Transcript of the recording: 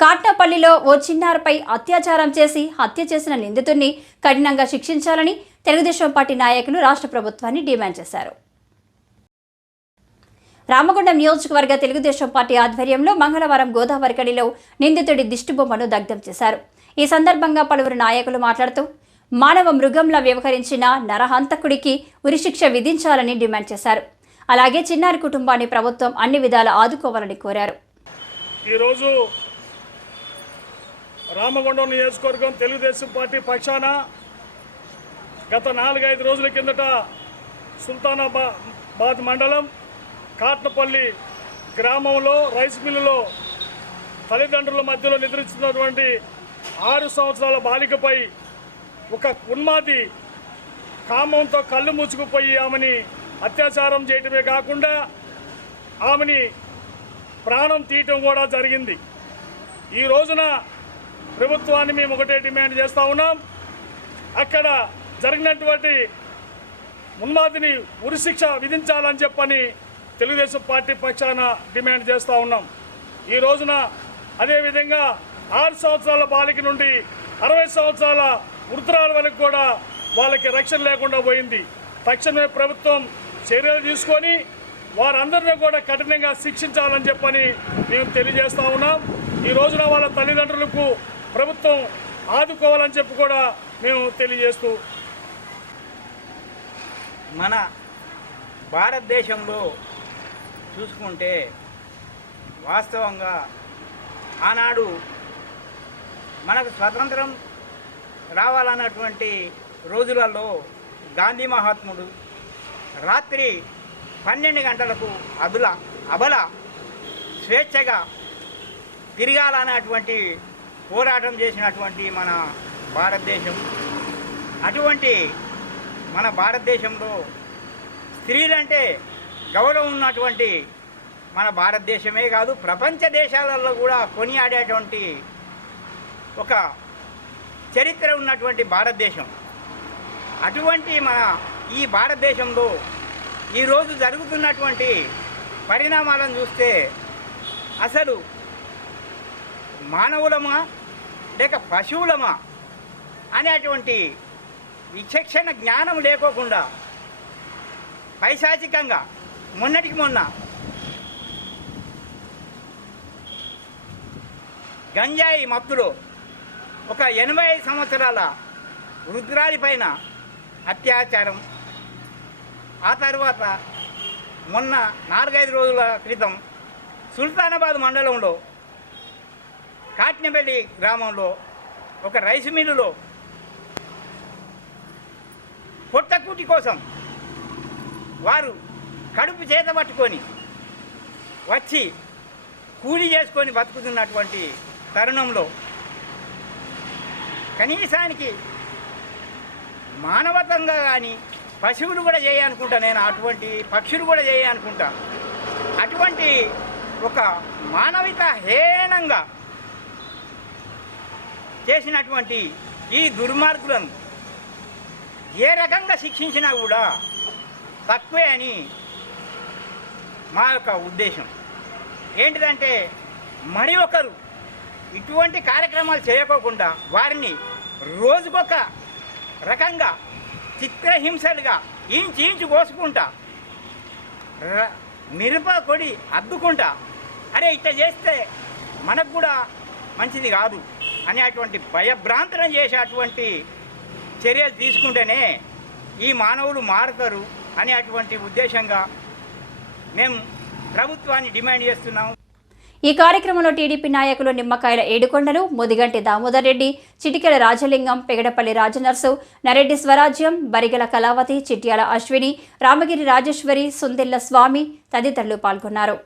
కాట్నపల్లిలో ఓ చిన్నారిపై అత్యాచారం చేసి హత్య చేసిన నిందితుడిని కఠినంగా శిక్షించాలని తెలుగుదేశం పార్టీ నాయకులు రాష్ట్ర ప్రభుత్వాన్ని డిమాండ్ చేశారు. రామగుండం నియోజకవర్గ తెలుగుదేశం పార్టీ ఆధ్వర్యంలో మంగళవారం గోదావరికనిలో నిందితుడి దిష్టిబొమ్మను దగ్ధం చేశారు. ఈ సందర్భంగా పలువురు నాయకులు మాట్లాడుతూ మానవ మృగంలా వ్యవహరించిన నరహంతకుడికి ఉరిశిక్ష విధించాలని డిమాండ్ చేశారు. అలాగే చిన్నారి కుటుంబాన్ని ప్రభుత్వం అన్ని విధాలా ఆదుకోవాలని కోరారు. ఈరోజు రామగుండం నియోజకవర్గం తెలుగుదేశం పార్టీ పక్షాన గత 4-5 రోజుల కిందట సుల్తానాబాద్ మండలం కాట్నపల్లి గ్రామంలో రైస్ మిల్లులో తల్లిదండ్రుల మధ్యలో నిద్రిస్తున్నటువంటి 6 సంవత్సరాల బాలికపై ఒక ఉన్మాది కామంతో కళ్ళు మూసుకుపోయి ఆమెని అత్యాచారం చేయటమే కాకుండా ఆమెని ప్రాణం తీయటం కూడా జరిగింది. ఈ రోజున ప్రభుత్వాన్ని మేము ఒకటే డిమాండ్ చేస్తూ ఉన్నాం. అక్కడ జరిగినటువంటి ఉన్మాదిని ఉరిశిక్ష విధించాలని చెప్పని తెలుగుదేశం పార్టీ పక్షాన డిమాండ్ చేస్తూ ఉన్నాం. ఈ రోజున అదేవిధంగా 6 సంవత్సరాల బాలిక నుండి 60 సంవత్సరాల వృద్ధురాల వరకు కూడా వాళ్ళకి రక్షణ లేకుండా పోయింది. తక్షణమే ప్రభుత్వం చర్యలు తీసుకొని వారందరినీ కూడా కఠినంగా శిక్షించాలని చెప్పని మేము తెలియజేస్తూ ఉన్నాం. ఈ రోజున వాళ్ళ తల్లిదండ్రులకు ప్రభుత్వం ఆదుకోవాలని చెప్పి కూడా మేము తెలియజేస్తూ మన భారతదేశంలో చూసుకుంటే వాస్తవంగా ఆనాడు మనకు స్వతంత్రం రావాలన్నటువంటి రోజులలో గాంధీ మహాత్ముడు రాత్రి 12 గంటలకు అబల స్వేచ్ఛగా తిరగాలన్నటువంటి పోరాటం చేసినటువంటి మన భారతదేశం. అటువంటి మన భారతదేశంలో స్త్రీలంటే గౌరవం ఉన్నటువంటి మన భారతదేశమే కాదు, ప్రపంచ దేశాలలో కూడా కొనియాడేటువంటి ఒక చరిత్ర ఉన్నటువంటి భారతదేశం. అటువంటి మన ఈ భారతదేశంలో ఈరోజు జరుగుతున్నటువంటి పరిణామాలను చూస్తే అసలు మానవులమా లేక పశువులమా అనేటువంటి విచక్షణ జ్ఞానం లేకోకుండా పైశాచికంగా మొన్నటికి మొన్న గంజాయి మత్తులో ఒక 85 సంవత్సరాల వృద్ధురాలి పైన అత్యాచారం, ఆ తర్వాత మొన్న 4-5 రోజుల క్రితం సుల్తానాబాద్ మండలంలో కాట్నపల్లి గ్రామంలో ఒక రైసు మిల్లులో పొట్టకూటి కోసం వారు కడుపు చేత పట్టుకొని వచ్చి కూలి చేసుకొని బతుకుతున్నటువంటి తరుణంలో కనీసానికి మానవతంగా కానీ పశువులు కూడా చేయాలనుకుంటా, నేను అటువంటి పక్షులు కూడా చేయాలనుకుంటా. అటువంటి ఒక మానవిత హీనంగా చేసినటువంటి ఈ దుర్మార్గులను ఏ రకంగా శిక్షించినా కూడా తక్కువే అని మా యొక్క ఉద్దేశం. ఏంటిదంటే మరి ఒకరు ఇటువంటి కార్యక్రమాలు చేయకోకుండా వారిని రోజుకొక రకంగా చిత్రహింసలుగా ఇంచు కోసుకుంటా, మిరప కొడి అద్దుకుంటా, అరే ఇట్లా చేస్తే మనకు కూడా మంచిది కాదు అనేటువంటి భయభ్రాంతరం చేసేటువంటి చర్యలు తీసుకుంటేనే ఈ మానవులు మారుతారు అనేటువంటి ఉద్దేశంగా మేము ప్రభుత్వాన్ని డిమాండ్ చేస్తున్నాము. ఈ కార్యక్రమంలో టీడీపీ నాయకులు నిమ్మకాయల ఏడుకొండలు, ముదిగంటి దామోదర్ రెడ్డి, చిటికెల రాజలింగం, పెగడపల్లి రాజనర్సు, నరెడ్డి స్వరాజ్యం, బరిగల కళావతి, చిట్యాల అశ్విని, రామగిరి రాజేశ్వరి, సుందెల్ల స్వామి తదితరులు పాల్గొన్నారు.